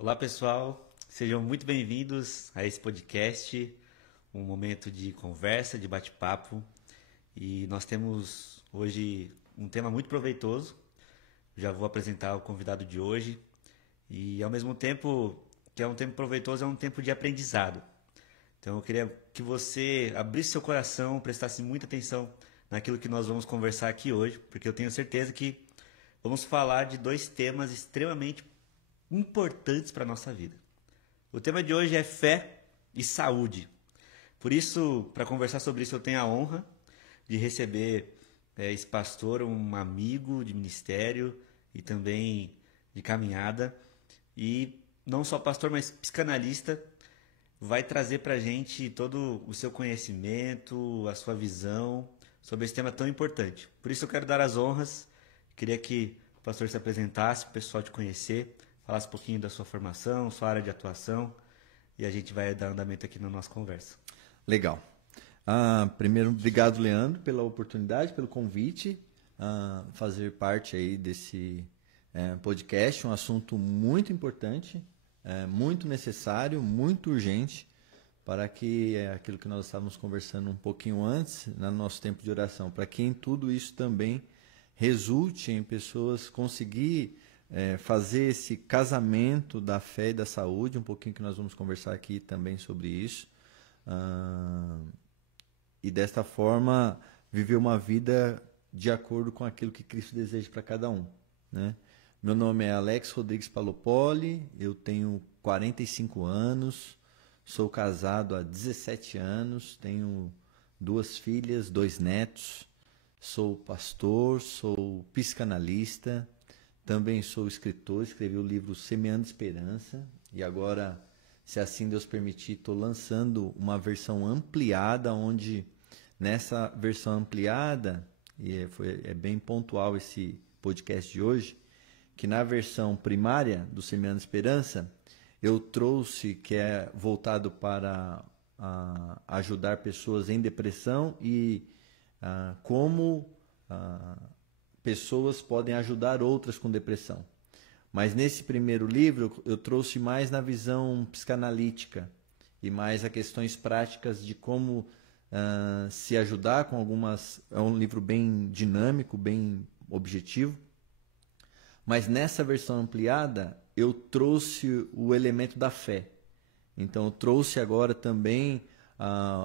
Olá pessoal, sejam muito bem-vindos a esse podcast, um momento de conversa, de bate-papo. E nós temos hoje um tema muito proveitoso. Já vou apresentar o convidado de hoje. E ao mesmo tempo que é um tempo proveitoso, é um tempo de aprendizado. Então eu queria que você abrisse seu coração, prestasse muita atenção naquilo que nós vamos conversar aqui hoje, porque eu tenho certeza que vamos falar de dois temas extremamente importantes para a nossa vida. O tema de hoje é fé e saúde. Por isso, para conversar sobre isso, eu tenho a honra de receber esse pastor, um amigo de ministério e também de caminhada. E não só pastor, mas psicanalista, vai trazer para a gente todo o seu conhecimento, a sua visão sobre esse tema tão importante. Por isso eu quero dar as honras, queria que o pastor se apresentasse, para o pessoal te conhecer, falasse um pouquinho da sua formação, sua área de atuação, e a gente vai dar andamento aqui na nossa conversa. Legal. Primeiro, obrigado, Leandro, pela oportunidade, pelo convite, fazer parte aí desse podcast, um assunto muito importante, muito necessário, muito urgente, para que aquilo que nós estávamos conversando um pouquinho antes, no nosso tempo de oração, para que em tudo isso também resulte em pessoas conseguir fazer esse casamento da fé e da saúde, um pouquinho que nós vamos conversar aqui também sobre isso, e desta forma viver uma vida de acordo com aquilo que Cristo deseja para cada um, né? Meu nome é Alex Rodrigues Palopoli, eu tenho 45 anos, sou casado há 17 anos, tenho 2 filhas, 2 netos, sou pastor, sou psicanalista, também sou escritor, escrevi o livro Semeando Esperança e agora, se assim Deus permitir, estou lançando uma versão ampliada, onde nessa versão ampliada, e é bem pontual esse podcast de hoje, que na versão primária do Semeando Esperança, eu trouxe, que é voltado para ajudar pessoas em depressão e como pessoas podem ajudar outras com depressão. Mas nesse primeiro livro eu trouxe mais na visão psicanalítica e mais a questões práticas de como se ajudar com algumas... É um livro bem dinâmico, bem objetivo. Mas nessa versão ampliada eu trouxe o elemento da fé. Então eu trouxe agora também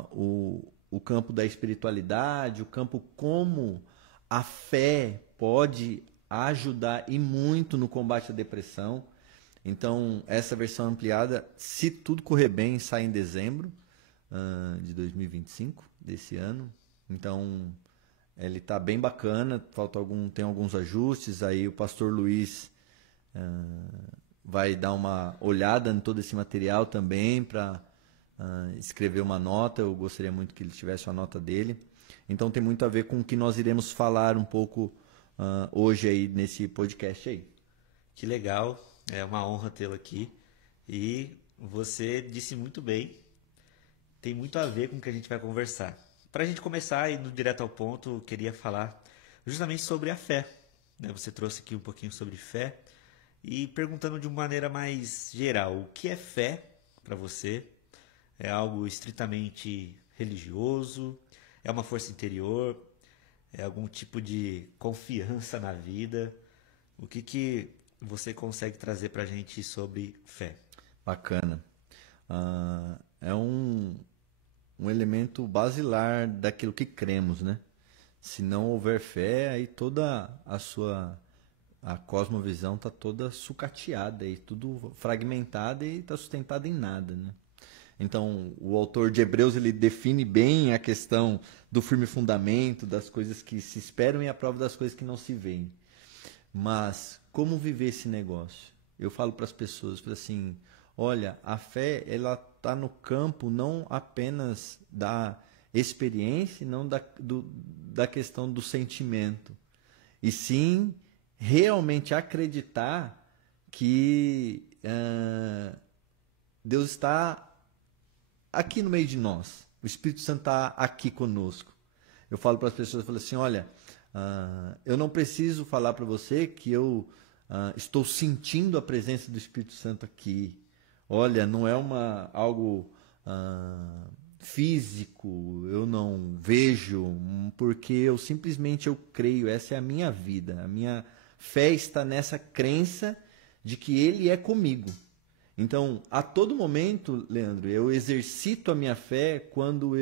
o campo da espiritualidade, o campo como a fé pode ajudar e muito no combate à depressão. Então essa versão ampliada, se tudo correr bem, sai em dezembro de 2025, desse ano. Então ele está bem bacana, tem alguns ajustes, aí o pastor Luiz vai dar uma olhada em todo esse material também para escrever uma nota. Eu gostaria muito que ele tivesse a nota dele. Então tem muito a ver com o que nós iremos falar um pouco hoje aí nesse podcast aí. Que legal, é uma honra tê-lo aqui. E você disse muito bem, tem muito a ver com o que a gente vai conversar. Para a gente começar e ir direto ao ponto, eu queria falar justamente sobre a fé. Você trouxe aqui um pouquinho sobre fé e perguntando de uma maneira mais geral, o que é fé para você? É algo estritamente religioso? É uma força interior? É algum tipo de confiança na vida? O que você consegue trazer para a gente sobre fé? Bacana. É um elemento basilar daquilo que cremos, né? Se não houver fé, aí toda a cosmovisão está toda sucateada, e tudo fragmentada e está sustentada em nada, né? Então, o autor de Hebreus ele define bem a questão do firme fundamento, das coisas que se esperam e a prova das coisas que não se veem. Mas como viver esse negócio? Eu falo para as pessoas, assim, olha, a fé ela está no campo não apenas da experiência, não da questão do sentimento, e sim realmente acreditar que Deus está aqui no meio de nós, o Espírito Santo está aqui conosco. Eu falo para as pessoas, eu falo assim, olha, eu não preciso falar para você que eu estou sentindo a presença do Espírito Santo aqui. Olha, não é algo físico, eu não vejo, porque eu simplesmente creio, essa é a minha vida. A minha fé está nessa crença de que Ele é comigo. Então, a todo momento, Leandro, eu exercito a minha fé quando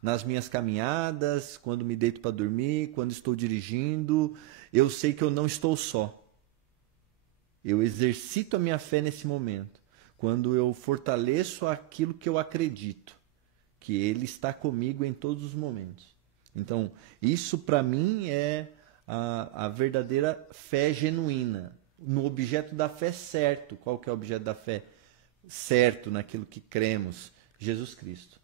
nas minhas caminhadas, quando me deito para dormir, quando estou dirigindo, eu sei que eu não estou só. Eu exercito a minha fé nesse momento, quando eu fortaleço aquilo que eu acredito, que Ele está comigo em todos os momentos. Então, isso para mim é a verdadeira fé genuína, no objeto da fé certo. Qual que é o objeto da fé certo naquilo que cremos? Jesus Cristo.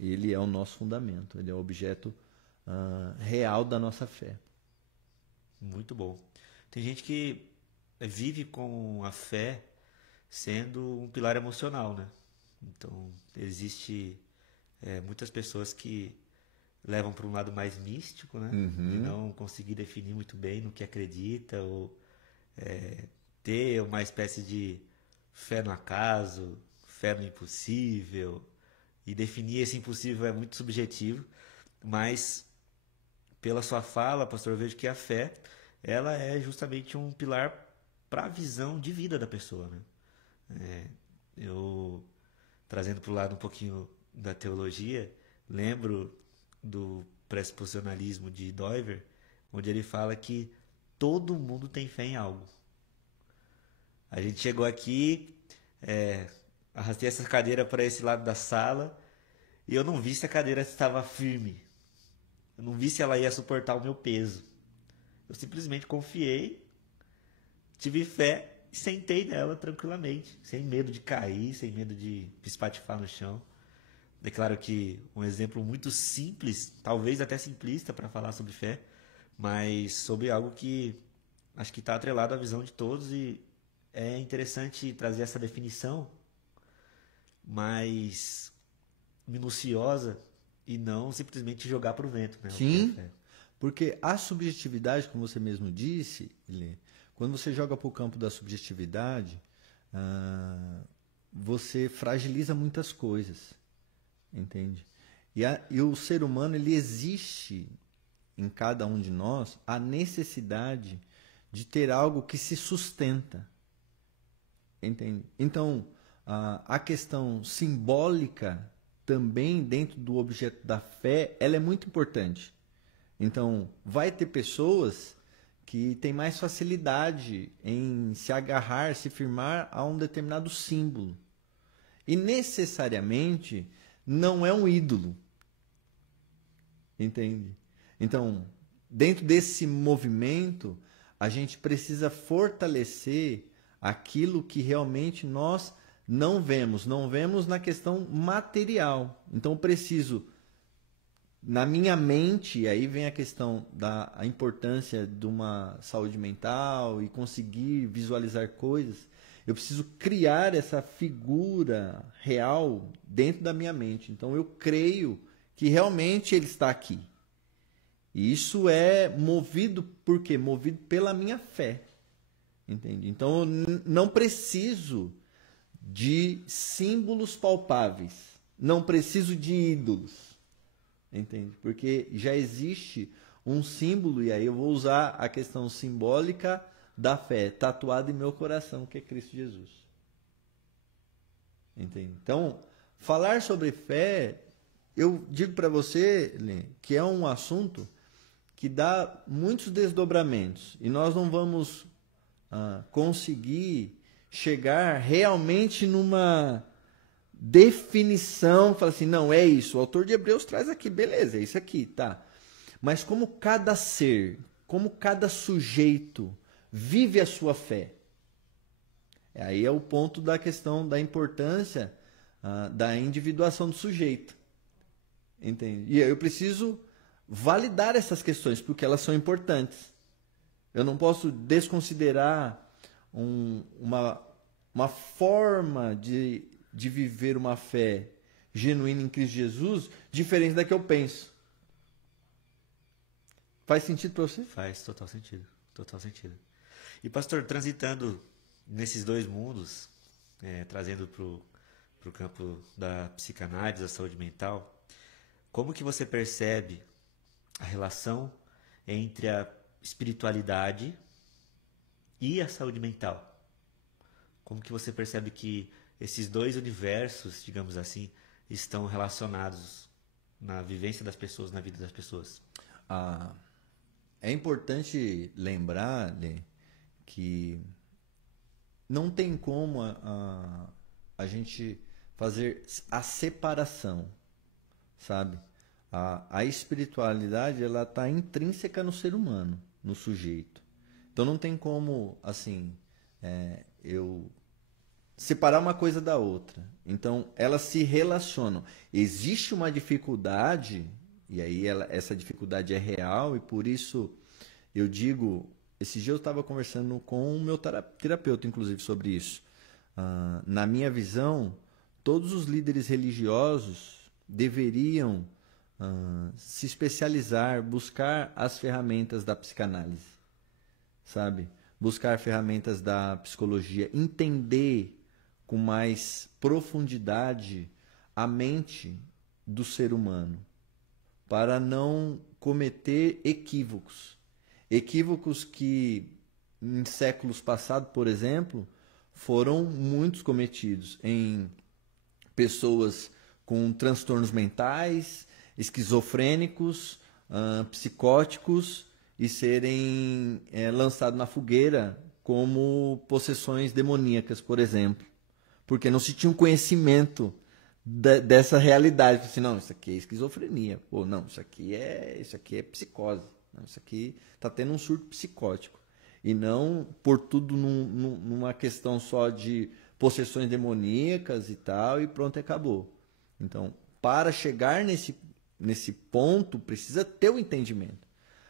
Ele é o nosso fundamento, ele é o objeto real da nossa fé. Muito bom. Tem gente que vive com a fé sendo um pilar emocional, né? Então, existe muitas pessoas que levam para um lado mais místico, né? De não conseguir definir muito bem no que acredita, ou ter uma espécie de fé no acaso, fé no impossível. E definir esse impossível é muito subjetivo, mas pela sua fala, pastor, eu vejo que a fé, ela é justamente um pilar para a visão de vida da pessoa, né? Eu, trazendo para o lado um pouquinho da teologia, lembro do pressuposicionalismo de Dover, onde ele fala que todo mundo tem fé em algo. A gente chegou aqui, arrastei essa cadeira para esse lado da sala e eu não vi se a cadeira estava firme. Eu não vi se ela ia suportar o meu peso. Eu simplesmente confiei, tive fé e sentei nela tranquilamente, sem medo de cair, sem medo de espatifar no chão. É claro que um exemplo muito simples, talvez até simplista para falar sobre fé, mas sobre algo que acho que está atrelado à visão de todos, e é interessante trazer essa definição mais minuciosa e não simplesmente jogar para o vento, né? Sim, porque a subjetividade, como você mesmo disse, quando você joga para o campo da subjetividade, você fragiliza muitas coisas, entende? E o ser humano, ele existe em cada um de nós a necessidade de ter algo que se sustenta, entende? Então, a questão simbólica também dentro do objeto da fé, ela é muito importante. Então, vai ter pessoas que têm mais facilidade em se agarrar, se firmar a um determinado símbolo. E necessariamente não é um ídolo. Entende? Então, dentro desse movimento, a gente precisa fortalecer aquilo que realmente nós não vemos na questão material. Então, eu preciso, na minha mente, aí vem a questão da importância de uma saúde mental e conseguir visualizar coisas. Eu preciso criar essa figura real dentro da minha mente. Então, eu creio que realmente ele está aqui. E isso é movido por quê? Movido pela minha fé. Entende? Então, eu não preciso de símbolos palpáveis. Não preciso de ídolos. Entende? Porque já existe um símbolo, e aí eu vou usar a questão simbólica da fé, tatuado em meu coração, que é Cristo Jesus. Entende? Então, falar sobre fé, eu digo para você, Lê, que é um assunto que dá muitos desdobramentos. E nós não vamos conseguir chegar realmente numa definição, falar assim, não, é isso. O autor de Hebreus traz aqui, beleza, é isso aqui, tá. Mas como cada ser, como cada sujeito vive a sua fé. Aí é o ponto da questão da importância da individuação do sujeito. Entende? E eu preciso validar essas questões, porque elas são importantes. Eu não posso desconsiderar uma forma de viver uma fé genuína em Cristo Jesus diferente da que eu penso. Faz sentido para você? Faz total sentido. Total sentido. E pastor, transitando nesses dois mundos, trazendo para o campo da psicanálise, da saúde mental, como que você percebe a relação entre a espiritualidade e a saúde mental? Como que você percebe que esses dois universos, digamos assim, estão relacionados na vivência das pessoas, na vida das pessoas? É importante lembrar, Lê, que não tem como a gente fazer a separação, sabe? A espiritualidade, ela está intrínseca no ser humano, no sujeito. Então não tem como, assim, eu separar uma coisa da outra. Então elas se relacionam. Existe uma dificuldade, e aí essa dificuldade é real, e por isso eu digo, esse dia eu estava conversando com o meu terapeuta, inclusive, sobre isso. Na minha visão, todos os líderes religiosos deveriam se especializar, buscar as ferramentas da psicanálise, sabe? Buscar ferramentas da psicologia, entender com mais profundidade a mente do ser humano, para não cometer equívocos. Equívocos que, em séculos passados, por exemplo, foram muitos cometidos em pessoas com transtornos mentais, esquizofrênicos, psicóticos, e serem lançados na fogueira como possessões demoníacas, por exemplo. Porque não se tinha um conhecimento dessa realidade. Assim, não, isso aqui é esquizofrenia. Ou não, isso aqui é psicose. Não, isso aqui está tendo um surto psicótico. E não por tudo numa questão só de possessões demoníacas e tal, e pronto, acabou. Então, para chegar nesse ponto, precisa ter o entendimento.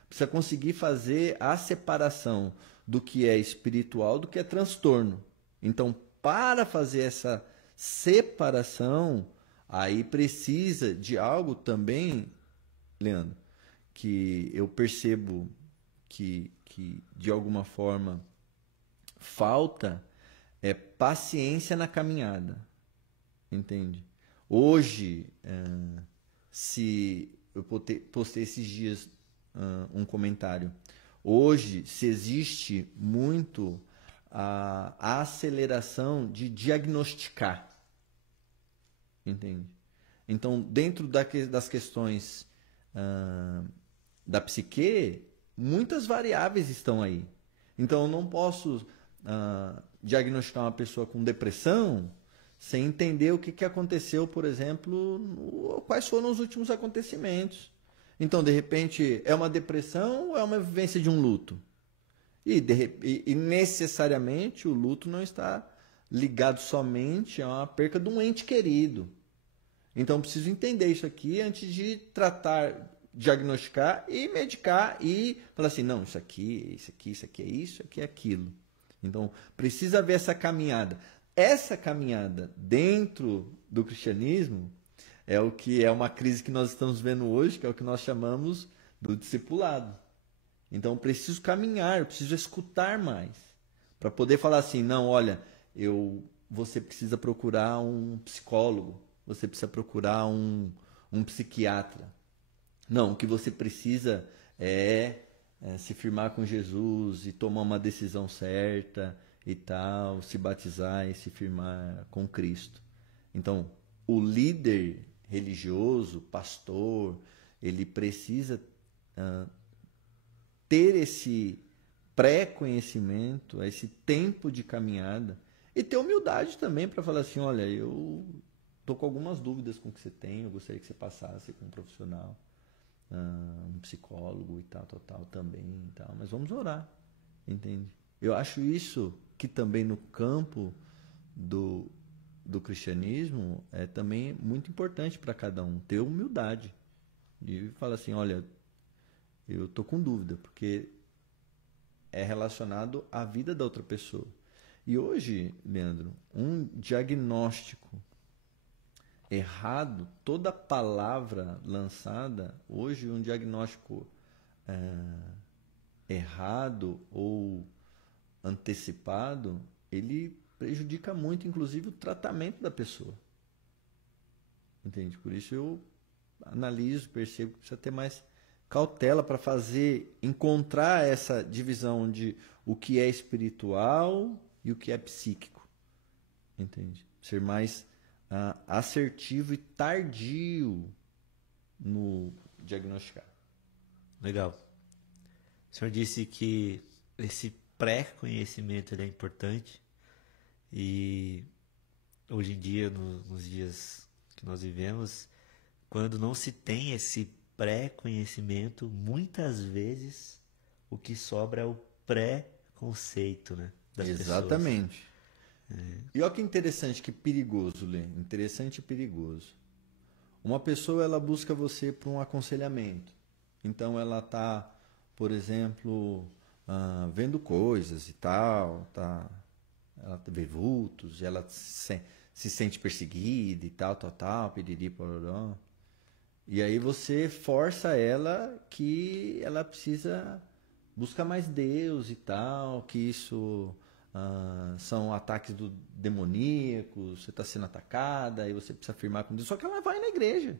Precisa conseguir fazer a separação do que é espiritual do que é transtorno. Então, para fazer essa separação, aí precisa de algo também, Leandro, que eu percebo que de alguma forma falta, é paciência na caminhada. Entende? Hoje, se eu postei esses dias um comentário, hoje se existe muito a aceleração de diagnosticar. Entende? Então, dentro das questões da psique, muitas variáveis estão aí. Então, eu não posso diagnosticar uma pessoa com depressão sem entender o que aconteceu, por exemplo, quais foram os últimos acontecimentos. Então, de repente, é uma depressão ou é uma vivência de um luto? E necessariamente o luto não está ligado somente a uma perca de um ente querido. Então, preciso entender isso aqui antes de tratar, diagnosticar e medicar e falar assim, não, isso aqui é isso, isso aqui é aquilo. Então, precisa haver essa caminhada. Essa caminhada dentro do cristianismo é o que é uma crise que nós estamos vendo hoje, que é o que nós chamamos do discipulado. Então, eu preciso caminhar, eu preciso escutar mais, para poder falar assim, não, olha, você precisa procurar um psicólogo, você precisa procurar um psiquiatra. Não, o que você precisa é se firmar com Jesus e tomar uma decisão certa e tal, se batizar e se firmar com Cristo. Então, o líder religioso, pastor, ele precisa ter esse pré-conhecimento, esse tempo de caminhada e ter humildade também para falar assim, olha, eu estou com algumas dúvidas com o que você tem, eu gostaria que você passasse com um profissional, um psicólogo e tal também e tal, mas vamos orar, entende? Eu acho isso que também no campo do cristianismo é também muito importante para cada um, ter humildade de falar assim, olha, eu estou com dúvida, porque é relacionado à vida da outra pessoa. E hoje, Leandro, um diagnóstico errado, toda palavra lançada, hoje um diagnóstico errado ou antecipado, ele prejudica muito, inclusive, o tratamento da pessoa. Entende? Por isso eu analiso, percebo que precisa ter mais cautela para encontrar essa divisão de o que é espiritual e o que é psíquico. Entende? Ser mais assertivo e tardio no diagnosticar. Legal. O senhor disse que esse pré-conhecimento ele é importante e hoje em dia, nos dias que nós vivemos, quando não se tem esse pré-conhecimento, muitas vezes o que sobra é o pré-conceito, né, das Exatamente. E olha que interessante, que perigoso, Lê. Interessante e perigoso. Uma pessoa, ela busca você para um aconselhamento. Então, ela está, por exemplo, vendo coisas e tal, ela vê vultos, ela se sente perseguida e tal, piriri, pororó. E aí você força ela que ela precisa buscar mais Deus e tal, que isso são ataques demoníacos, você está sendo atacada e você precisa afirmar com Deus. Só que ela vai na igreja.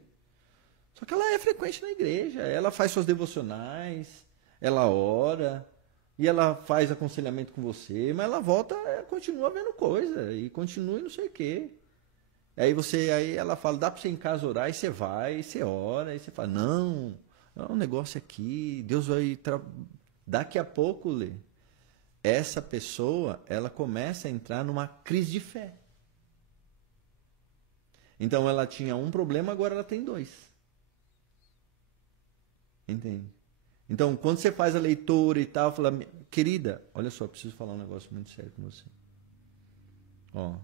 Só que ela é frequente na igreja. Ela faz suas devocionais, ela ora e ela faz aconselhamento com você, mas ela volta, continua vendo coisa e continua e não sei o quê. Aí ela fala, dá para você em casa orar, e você vai, e você ora, e você fala, não, é um negócio aqui, Deus vai... Daqui a pouco, Lê, essa pessoa, ela começa a entrar numa crise de fé. Então, ela tinha um problema, agora ela tem dois. Entende? Então, quando você faz a leitura e tal, fala, querida, olha só, preciso falar um negócio muito sério com você. Ó,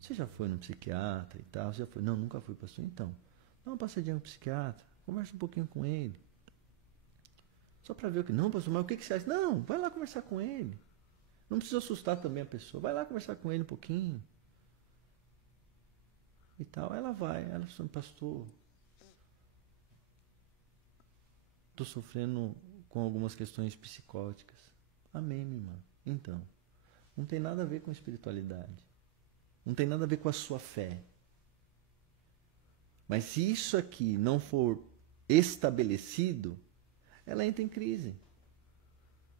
você já foi no psiquiatra e tal? Você já foi? Não, nunca fui, pastor. Então, dá uma passadinha no psiquiatra, conversa um pouquinho com ele. Só para ver o que. Não, pastor, mas o que você acha? Não, vai lá conversar com ele. Não precisa assustar também a pessoa. Vai lá conversar com ele um pouquinho. E tal. Ela vai. Ela fala, pastor, estou sofrendo com algumas questões psicóticas. Amém, minha irmã. Então, não tem nada a ver com espiritualidade. Não tem nada a ver com a sua fé. Mas se isso aqui não for estabelecido, ela entra em crise.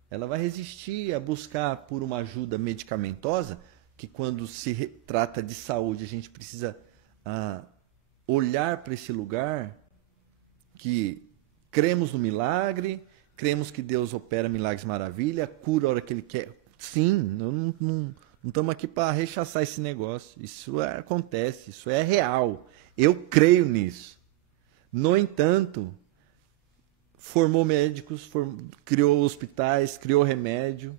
Ela vai resistir a buscar por uma ajuda medicamentosa, que quando se trata de saúde, a gente precisa olhar para esse lugar que cremos no milagre, cremos que Deus opera milagres maravilha, cura a hora que Ele quer. Sim, não estamos aqui para rechaçar esse negócio. Isso acontece, isso é real. Eu creio nisso. No entanto, formou médicos, criou hospitais, criou remédio.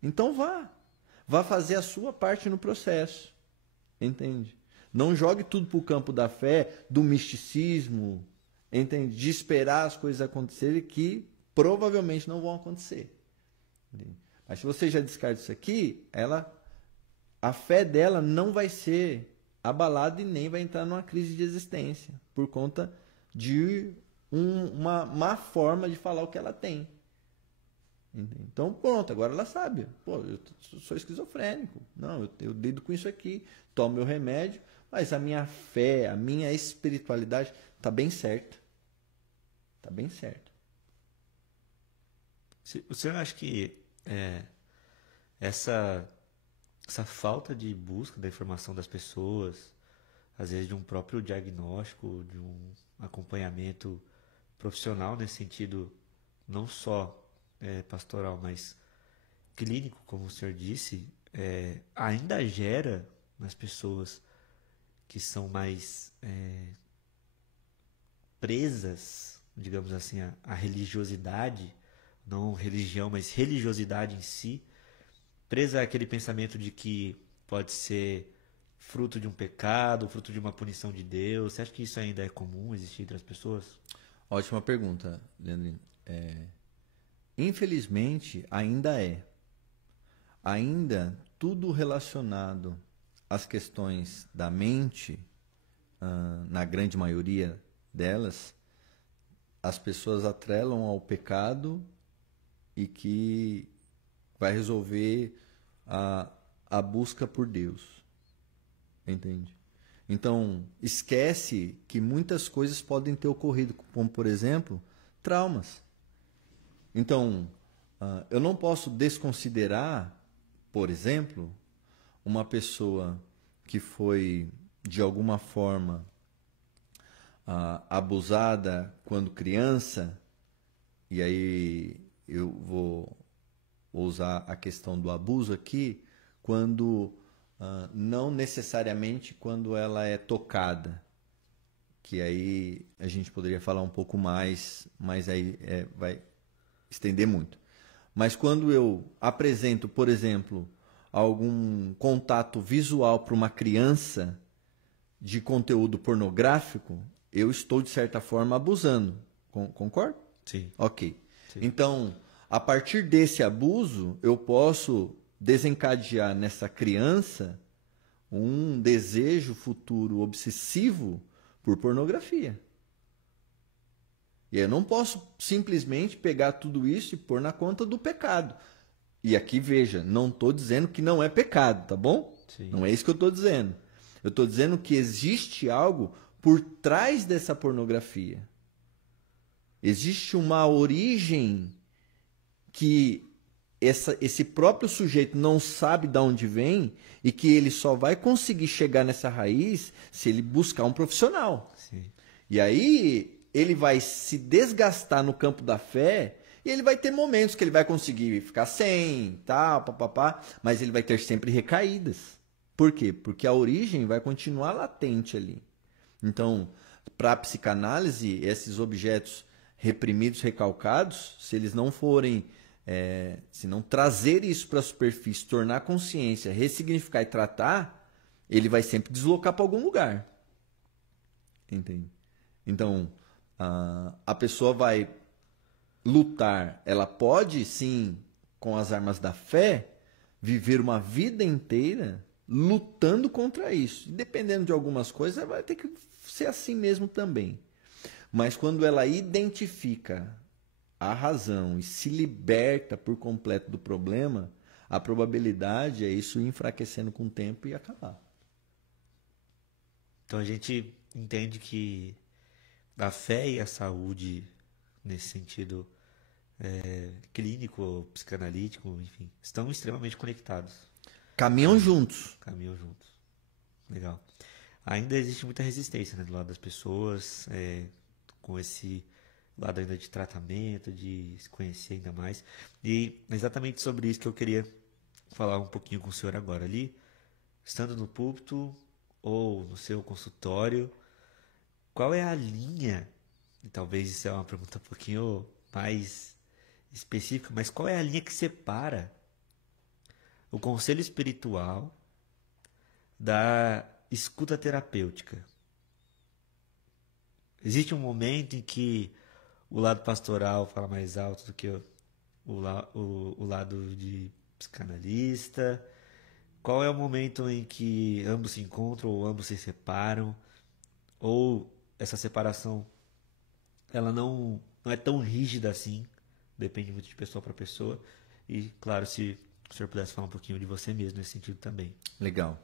Então vá fazer a sua parte no processo. Entende? Não jogue tudo para o campo da fé, do misticismo, entende? De esperar as coisas acontecerem que provavelmente não vão acontecer. Entende? Mas se você já descarta isso aqui, a fé dela não vai ser abalada e nem vai entrar numa crise de existência por conta de uma má forma de falar o que ela tem. Entende? Então, pronto, agora ela sabe. Pô, eu sou esquizofrênico. Não, eu lido com isso aqui, tomo meu remédio, mas a minha fé, a minha espiritualidade está bem certa. Está bem certo. O senhor acha que essa falta de busca da informação das pessoas, às vezes de um próprio diagnóstico, de um acompanhamento profissional nesse sentido, não só pastoral, mas clínico, como o senhor disse, ainda gera nas pessoas que são mais presas, digamos assim, à religiosidade, não religião, mas religiosidade em si, presa àquele pensamento de que pode ser fruto de um pecado, fruto de uma punição de Deus. Você acha que isso ainda é comum existir entre as pessoas? Ótima pergunta, Leandrino. Infelizmente, ainda é. Ainda tudo relacionado às questões da mente, na grande maioria delas, as pessoas atrelam ao pecado e que vai resolver a busca por Deus. Entende? Então, esquece que muitas coisas podem ter ocorrido, como, por exemplo, traumas. Então, eu não posso desconsiderar, por exemplo, uma pessoa que foi, de alguma forma, abusada quando criança, e aí eu vou usar a questão do abuso aqui, quando não necessariamente quando ela é tocada, que aí a gente poderia falar um pouco mais, mas aí vai estender muito. Mas quando eu apresento, por exemplo, algum contato visual para uma criança de conteúdo pornográfico, eu estou, de certa forma, abusando. Concorda? Sim. Ok. Sim. Então, a partir desse abuso, eu posso desencadear nessa criança um desejo futuro obsessivo por pornografia. E eu não posso simplesmente pegar tudo isso e pôr na conta do pecado. E aqui, veja, não estou dizendo que não é pecado, tá bom? Sim. Não é isso que eu estou dizendo. Eu estou dizendo que existe algo por trás dessa pornografia. Existe uma origem que esse próprio sujeito não sabe de onde vem e que ele só vai conseguir chegar nessa raiz se ele buscar um profissional. Sim. E aí ele vai se desgastar no campo da fé e ele vai ter momentos que ele vai conseguir ficar sem, tal, papapá, mas ele vai ter sempre recaídas. Por quê? Porque a origem vai continuar latente ali. Então, para a psicanálise, esses objetos reprimidos, recalcados, se eles não forem, se não trazer isso para a superfície, tornar consciência, ressignificar e tratar, ele vai sempre deslocar para algum lugar. Entende? Então, a pessoa vai lutar, ela pode sim, com as armas da fé, viver uma vida inteira lutando contra isso. Dependendo de algumas coisas, ela vai ter que ser assim mesmo também. Mas quando ela identifica a razão e se liberta por completo do problema, a probabilidade é isso ir enfraquecendo com o tempo e acabar. Então a gente entende que a fé e a saúde, nesse sentido clínico, psicanalítico, enfim, estão extremamente conectados. Caminham juntos. Caminham juntos. Legal. Ainda existe muita resistência, né, do lado das pessoas, com esse lado ainda de tratamento, de se conhecer ainda mais. E exatamente sobre isso que eu queria falar um pouquinho com o senhor agora. Ali, estando no púlpito ou no seu consultório, qual é a linha, e talvez isso é uma pergunta um pouquinho mais específica, mas qual é a linha que separa o conselho espiritual da escuta terapêutica? Existe um momento em que o lado pastoral fala mais alto do que o lado de psicanalista? Qual é o momento em que ambos se encontram ou ambos se separam? Ou essa separação ela não é tão rígida assim? Depende muito de pessoa para pessoa. E, claro, se o senhor pudesse falar um pouquinho de você mesmo nesse sentido também. Legal.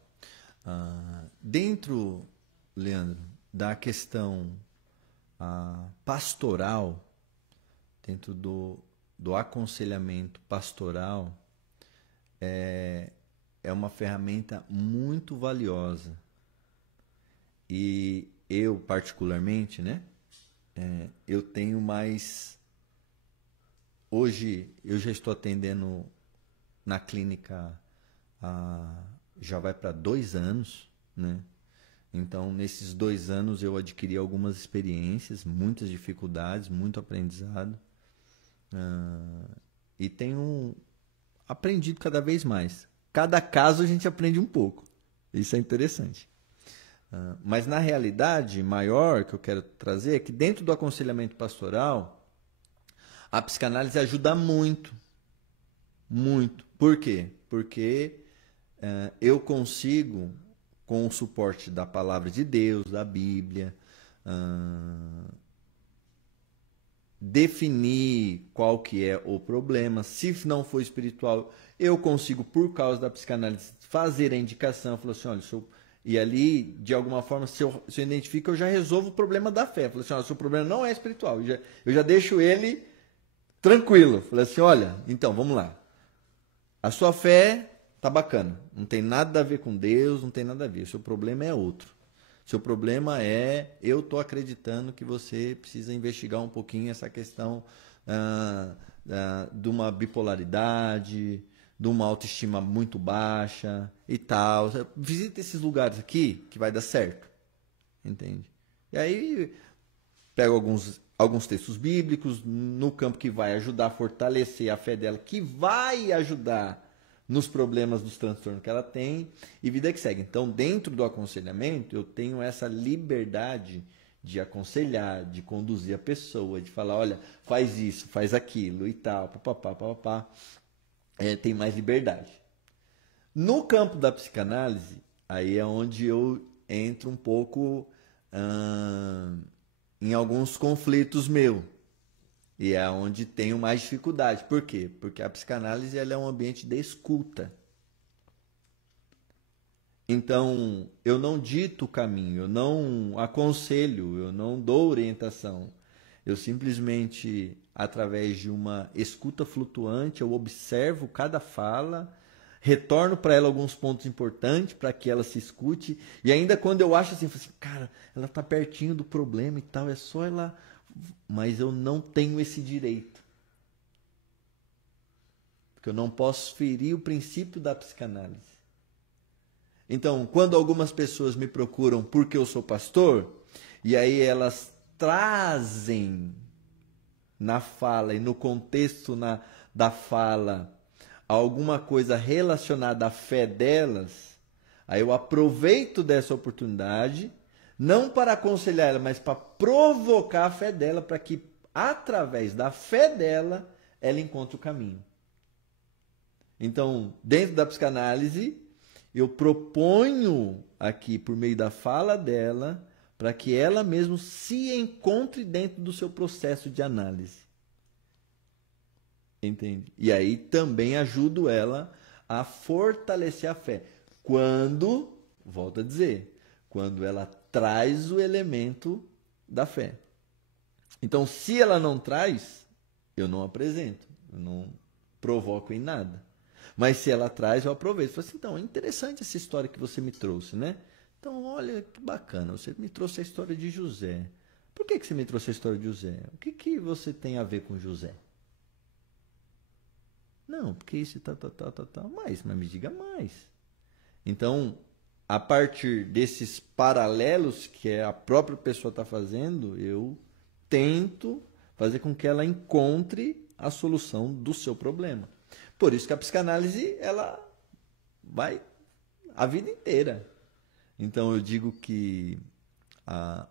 Dentro, Leandro, da questão pastoral, dentro do aconselhamento pastoral, é uma ferramenta muito valiosa. E eu, particularmente, né, eu tenho mais... Hoje, eu já estou atendendo na clínica já vai para 2 anos, né? Então, nesses 2 anos, eu adquiri algumas experiências, muitas dificuldades, muito aprendizado. E tenho aprendido cada vez mais. Cada caso a gente aprende um pouco. Isso é interessante. Mas, na realidade maior que eu quero trazer é que dentro do aconselhamento pastoral, a psicanálise ajuda muito. Muito. Por quê? Porque eu consigo, com o suporte da palavra de Deus, da Bíblia, definir qual que é o problema. Se não for espiritual, eu consigo, por causa da psicanálise, fazer a indicação. Falou assim, olha, e ali, de alguma forma, se eu identifico, eu já resolvo o problema da fé. Falei assim, olha, seu problema não é espiritual. Eu já deixo ele tranquilo. Falei assim, olha, então, vamos lá. A sua fé tá bacana. Não tem nada a ver com Deus, não tem nada a ver. O seu problema é outro. Seu problema é, eu tô acreditando que você precisa investigar um pouquinho essa questão de uma bipolaridade, de uma autoestima muito baixa e tal. Visita esses lugares aqui que vai dar certo. Entende? E aí, pego alguns textos bíblicos no campo que vai ajudar a fortalecer a fé dela, que vai ajudar nos problemas dos transtornos que ela tem, e vida que segue. Então, dentro do aconselhamento, eu tenho essa liberdade de aconselhar, de conduzir a pessoa, de falar, olha, faz isso, faz aquilo e tal, papapá. Tem mais liberdade. No campo da psicanálise, aí é onde eu entro um pouco em alguns conflitos meus. E é onde tenho mais dificuldade. Por quê? Porque a psicanálise ela é um ambiente de escuta. Então, eu não dito o caminho, eu não aconselho, eu não dou orientação. Eu simplesmente, através de uma escuta flutuante, eu observo cada fala, retorno para ela alguns pontos importantes para que ela se escute. E ainda quando eu acho assim, cara, ela está pertinho do problema e tal, é só ela... Mas eu não tenho esse direito. Porque eu não posso ferir o princípio da psicanálise. Então, quando algumas pessoas me procuram porque eu sou pastor, e aí elas trazem na fala e no contexto da fala alguma coisa relacionada à fé delas, aí eu aproveito dessa oportunidade, não para aconselhar ela, mas para provocar a fé dela, para que através da fé dela, ela encontre o caminho. Então, dentro da psicanálise, eu proponho aqui, por meio da fala dela, para que ela mesma se encontre dentro do seu processo de análise. Entende? E aí também ajudo ela a fortalecer a fé. Quando, volto a dizer, quando ela traz o elemento da fé. Então, se ela não traz, eu não apresento, eu não provoco em nada. Mas se ela traz, eu aproveito. Falo assim, então, é interessante essa história que você me trouxe, né? Então, olha que bacana, você me trouxe a história de José. Por que você me trouxe a história de José? O que você tem a ver com José? Não, porque isso tá. Mas me diga mais. Então, a partir desses paralelos que a própria pessoa está fazendo, eu tento fazer com que ela encontre a solução do seu problema. Por isso que a psicanálise, ela vai a vida inteira. Então, eu digo que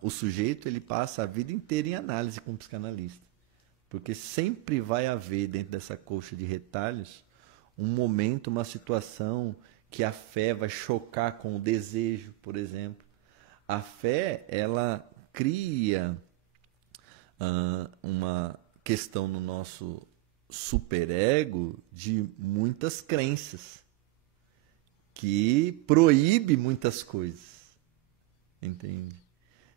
o sujeito ele passa a vida inteira em análise com o psicanalista. Porque sempre vai haver, dentro dessa colcha de retalhos, um momento, uma situação que a fé vai chocar com o desejo, por exemplo. A fé, ela cria uma questão no nosso superego de muitas crenças, que proíbe muitas coisas, entende?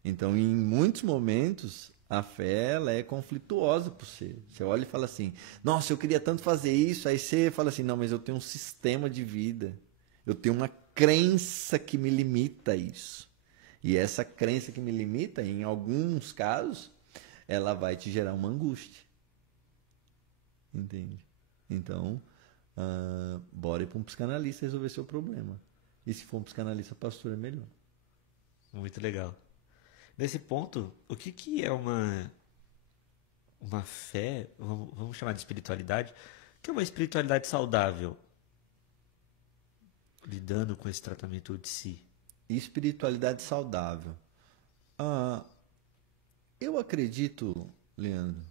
Então, em muitos momentos, a fé ela é conflituosa por você. Você olha e fala assim, nossa, eu queria tanto fazer isso, aí você fala assim, não, mas eu tenho um sistema de vida, eu tenho uma crença que me limita a isso. E essa crença que me limita, em alguns casos, ela vai te gerar uma angústia. Entende? Então, bora ir para um psicanalista resolver seu problema. E se for um psicanalista pastor, é melhor. Muito legal. Nesse ponto, o que é uma fé, vamos chamar de espiritualidade, o que é uma espiritualidade saudável? Lidando com esse tratamento de si. Espiritualidade saudável. Eu acredito, Leandro,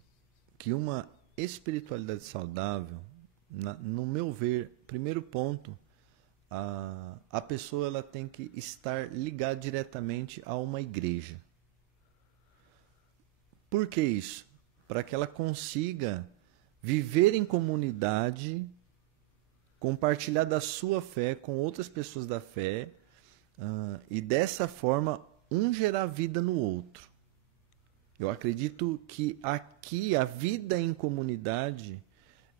que uma espiritualidade saudável, no meu ver, primeiro ponto, a pessoa ela tem que estar ligada diretamente a uma igreja. Por que isso? para que ela consiga viver em comunidade, compartilhar da sua fé com outras pessoas da fé, e dessa forma um gerar vida no outro. Eu acredito que aqui a vida em comunidade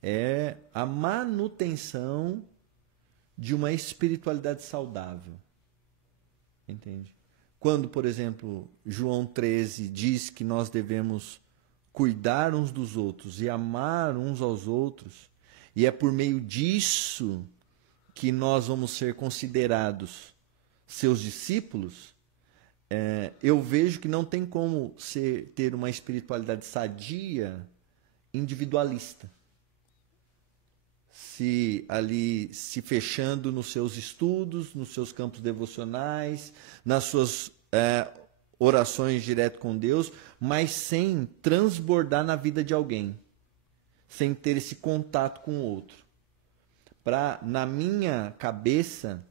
é a manutenção de uma espiritualidade saudável. Entende? Quando, por exemplo, João 13 diz que nós devemos cuidar uns dos outros e amar uns aos outros, e é por meio disso que nós vamos ser considerados seus discípulos, eu vejo que não tem como ter uma espiritualidade sadia individualista. Se fechando nos seus estudos, nos seus campos devocionais, nas suas orações direto com Deus, mas sem transbordar na vida de alguém, sem ter esse contato com o outro. Na minha cabeça,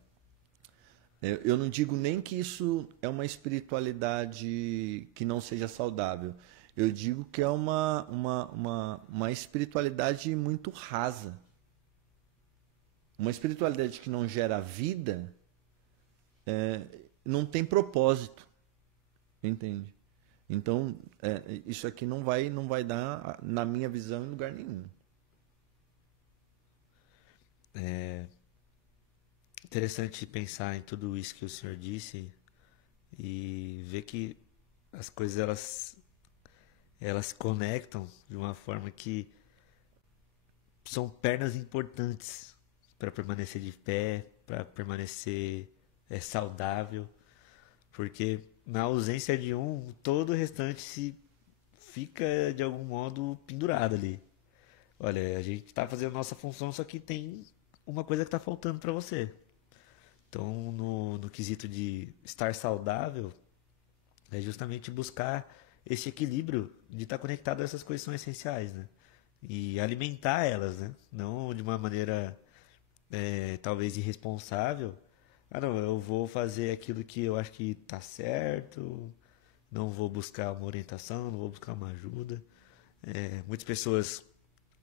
eu não digo nem que isso é uma espiritualidade que não seja saudável. Eu digo que é uma espiritualidade muito rasa. Uma espiritualidade que não gera vida, não tem propósito. Entende? Então, isso aqui não vai dar, na minha visão, em lugar nenhum. É interessante pensar em tudo isso que o senhor disse e ver que as coisas elas se conectam de uma forma que são pernas importantes para permanecer de pé, para permanecer saudável, porque na ausência de um, todo o restante se fica de algum modo pendurado ali. Olha, a gente está fazendo a nossa função, só que tem uma coisa que está faltando para você. Então, no quesito de estar saudável, é justamente buscar esse equilíbrio de estar conectado a essas coisas que são essenciais, né? E alimentar elas, né? Não de uma maneira talvez irresponsável. Não, eu vou fazer aquilo que eu acho que está certo, não vou buscar uma orientação, não vou buscar uma ajuda. Muitas pessoas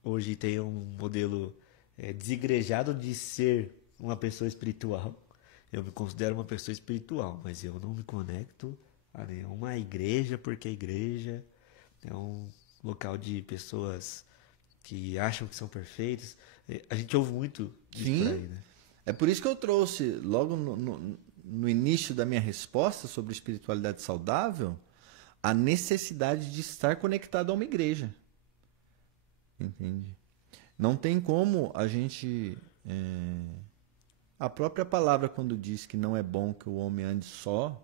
hoje têm um modelo desigrejado de ser uma pessoa espiritual. Eu me considero uma pessoa espiritual, mas eu não me conecto a nenhuma igreja, porque a igreja é um local de pessoas que acham que são perfeitas. A gente ouve muito isso por aí, né? É por isso que eu trouxe, logo no início da minha resposta sobre espiritualidade saudável, a necessidade de estar conectado a uma igreja. Entende? Não tem como a gente... A própria palavra, quando diz que não é bom que o homem ande só,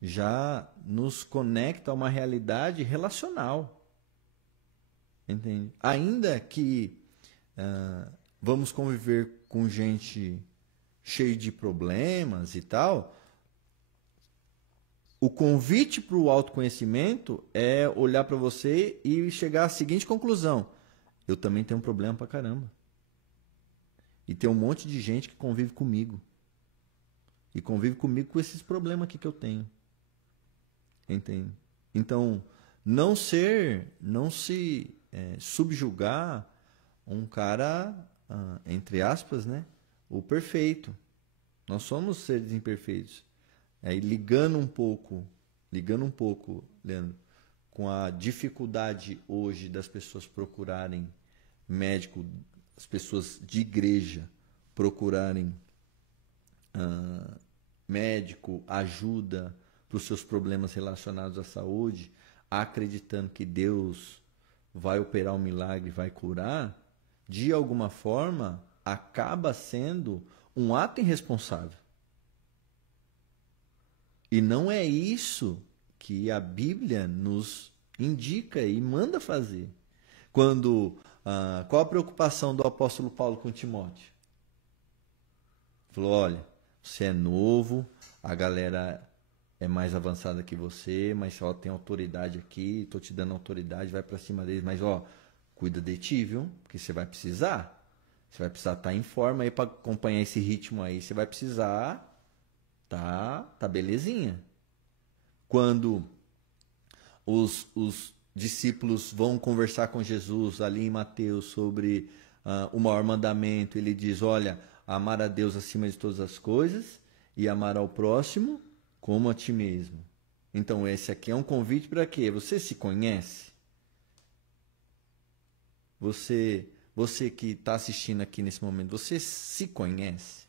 já nos conecta a uma realidade relacional. Entende? Ainda que vamos conviver com gente cheia de problemas e tal, o convite para o autoconhecimento é olhar para você e chegar à seguinte conclusão: eu também tenho um problema pra caramba. E tem um monte de gente que convive comigo. E convive comigo com esses problemas aqui que eu tenho. Entende? Então, não se subjugar um cara, entre aspas, né? O perfeito. Nós somos seres imperfeitos. E ligando um pouco, Leandro, com a dificuldade hoje das pessoas procurarem médico, as pessoas de igreja procurarem médico, ajuda para os seus problemas relacionados à saúde, acreditando que Deus vai operar um milagre, vai curar, de alguma forma acaba sendo um ato irresponsável. E não é isso que a Bíblia nos indica e manda fazer. Qual a preocupação do apóstolo Paulo com Timóteo? Falou: olha, você é novo, a galera é mais avançada que você, mas só tem autoridade aqui, estou te dando autoridade, vai para cima deles, mas cuida de ti, viu? Porque você vai precisar. Você vai precisar estar em forma aí para acompanhar esse ritmo aí, você vai precisar tá belezinha. Quando os discípulos vão conversar com Jesus ali em Mateus sobre o maior mandamento, ele diz, olha, amar a Deus acima de todas as coisas e amar ao próximo como a ti mesmo. Então esse aqui é um convite para quê? Você se conhece? Você que está assistindo aqui nesse momento, você se conhece?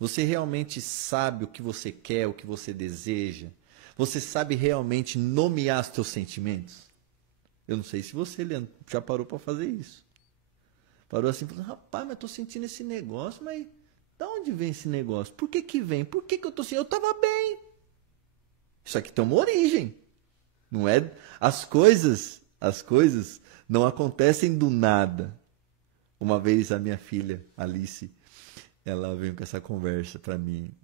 Você realmente sabe o que você quer, o que você deseja? Você sabe realmente nomear os teus sentimentos? Eu não sei se você, Leandro, já parou para fazer isso. Parou assim, falou, rapaz, mas eu estou sentindo esse negócio, mas de onde vem esse negócio? Por que que vem? Por que que eu estou sentindo? Eu estava bem. Isso aqui tem uma origem. Não é? As coisas não acontecem do nada. Uma vez a minha filha, Alice, ela veio com essa conversa para mim,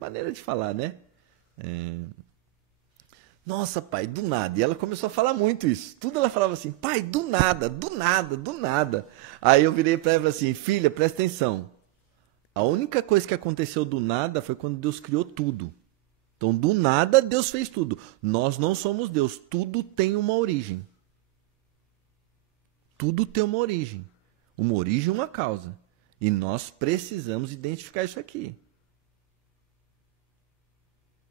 maneira de falar, né? Nossa, pai, do nada. E ela começou a falar muito isso. Tudo ela falava assim, pai, do nada, do nada, do nada. Aí eu virei para ela e falei assim, filha, presta atenção. A única coisa que aconteceu do nada foi quando Deus criou tudo. Então, do nada, Deus fez tudo. Nós não somos Deus. Tudo tem uma origem. Tudo tem uma origem. Uma origem e uma causa. E nós precisamos identificar isso aqui.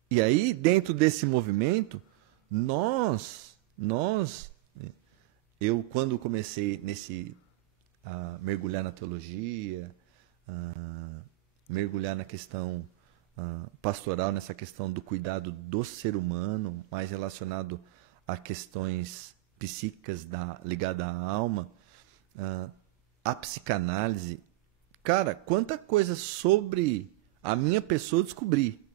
E aí, dentro desse movimento, eu quando comecei a mergulhar na teologia, mergulhar na questão pastoral, nessa questão do cuidado do ser humano, mais relacionado a questões psíquicas ligadas à alma, a psicanálise. Cara, quanta coisa sobre a minha pessoa eu descobri.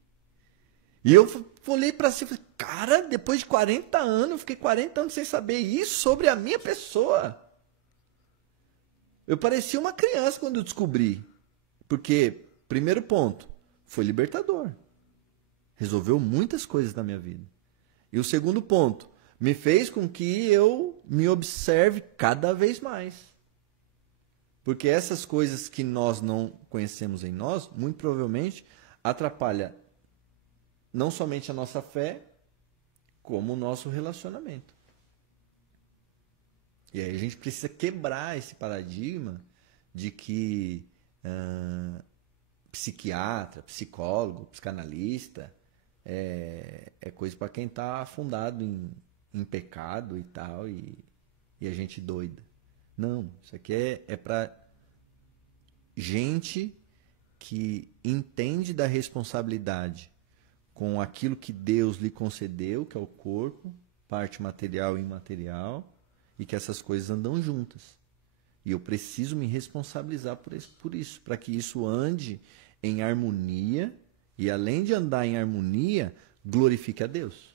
E eu olhei para si e falei, cara, depois de 40 anos, eu fiquei 40 anos sem saber isso sobre a minha pessoa. Eu parecia uma criança quando eu descobri. Porque, primeiro ponto, foi libertador. Resolveu muitas coisas na minha vida. E o segundo ponto, me fez com que eu me observe cada vez mais. Porque essas coisas que nós não conhecemos em nós, muito provavelmente atrapalham não somente a nossa fé, como o nosso relacionamento. E aí a gente precisa quebrar esse paradigma de que psiquiatra, psicólogo, psicanalista é coisa para quem está afundado em pecado e tal, e a gente doida. Não, isso aqui é para gente que entende da responsabilidade com aquilo que Deus lhe concedeu, que é o corpo, parte material e imaterial, e que essas coisas andam juntas. E eu preciso me responsabilizar por isso, para que isso ande em harmonia, e além de andar em harmonia, glorifique a Deus.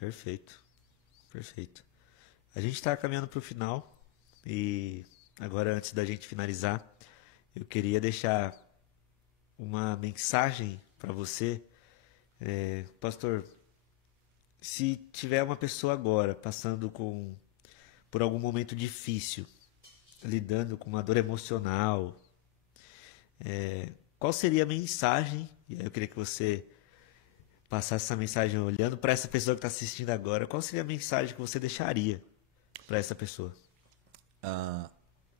Perfeito, perfeito. A gente está caminhando para o final, e agora, antes da gente finalizar, eu queria deixar uma mensagem para você. Pastor, se tiver uma pessoa agora passando por algum momento difícil, lidando com uma dor emocional, qual seria a mensagem? E aí eu queria que você passasse essa mensagem olhando para essa pessoa que está assistindo agora. Qual seria a mensagem que você deixaria para essa pessoa?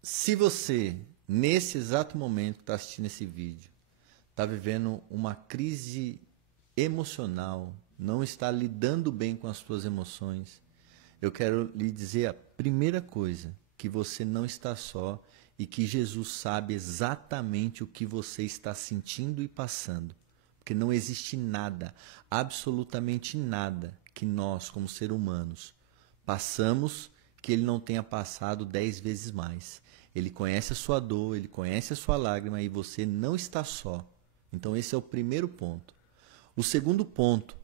Se você, nesse exato momento que está assistindo esse vídeo, está vivendo uma crise emocional, não está lidando bem com as suas emoções, eu quero lhe dizer a primeira coisa, que você não está só e que Jesus sabe exatamente o que você está sentindo e passando. Porque não existe nada, absolutamente nada, que nós, como seres humanos, passamos que Ele não tenha passado 10 vezes mais. Ele conhece a sua dor, Ele conhece a sua lágrima e você não está só. Então esse é o primeiro ponto. O segundo ponto,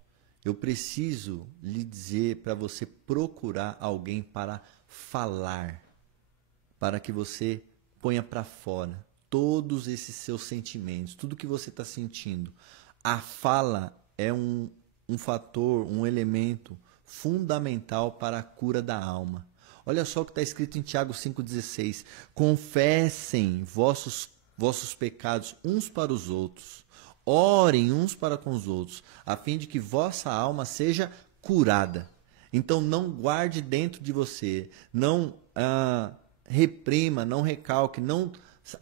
eu preciso lhe dizer para você procurar alguém para falar, para que você ponha para fora todos esses seus sentimentos, tudo que você está sentindo. A fala é um fator, um elemento fundamental para a cura da alma. Olha só o que está escrito em Tiago 5,16. Confessem vossos pecados uns para os outros. orem uns para com os outros, a fim de que vossa alma seja curada. Então não guarde dentro de você, não reprima, não recalque, não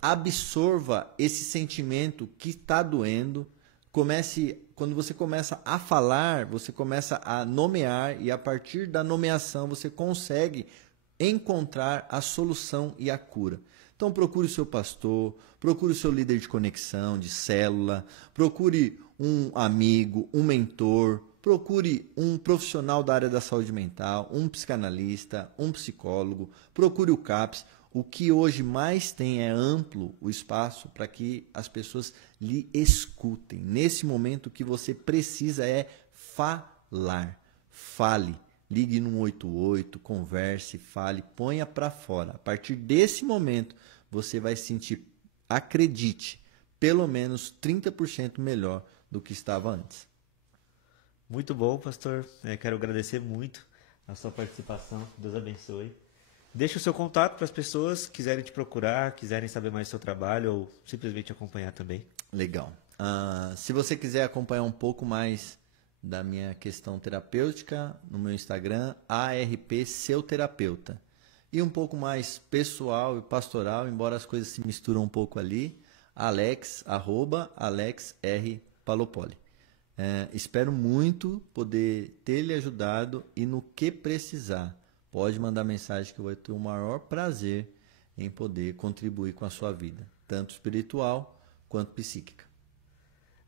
absorva esse sentimento que está doendo. Quando você começa a falar, você começa a nomear, e a partir da nomeação você consegue encontrar a solução e a cura. Então procure o seu pastor, procure o seu líder de conexão, de célula, procure um amigo, um mentor, procure um profissional da área da saúde mental, um psicanalista, um psicólogo, procure o CAPS. O que hoje mais tem é amplo o espaço para que as pessoas lhe escutem. Nesse momento, o que você precisa é falar. Fale. Ligue no 188, converse, fale, ponha para fora. A partir desse momento, você vai se sentir, acredite, pelo menos 30% melhor do que estava antes. Muito bom, pastor. Quero agradecer muito a sua participação. Deus abençoe. Deixe o seu contato para as pessoas que quiserem te procurar, quiserem saber mais do seu trabalho ou simplesmente acompanhar também. Legal. Se você quiser acompanhar um pouco mais da minha questão terapêutica, no meu Instagram, ARP Seu Terapeuta. E um pouco mais pessoal e pastoral, embora as coisas se misturam um pouco ali, @AlexR_Palopoli. Espero muito poder ter lhe ajudado, e no que precisar, pode mandar mensagem que eu vou ter o maior prazer em poder contribuir com a sua vida, tanto espiritual quanto psíquica.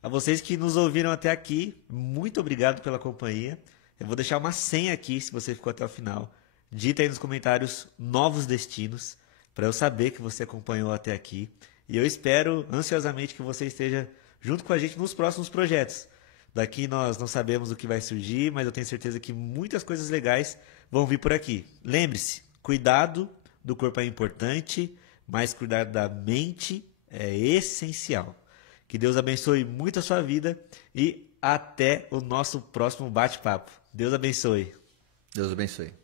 A vocês que nos ouviram até aqui, muito obrigado pela companhia. Eu vou deixar uma senha aqui, se você ficou até o final. Dita aí nos comentários novos destinos, para eu saber que você acompanhou até aqui. E eu espero ansiosamente que você esteja junto com a gente nos próximos projetos. Daqui nós não sabemos o que vai surgir, mas eu tenho certeza que muitas coisas legais vão vir por aqui. Lembre-se, cuidado do corpo é importante, mas cuidar da mente é essencial. Que Deus abençoe muito a sua vida e até o nosso próximo bate-papo. Deus abençoe. Deus abençoe.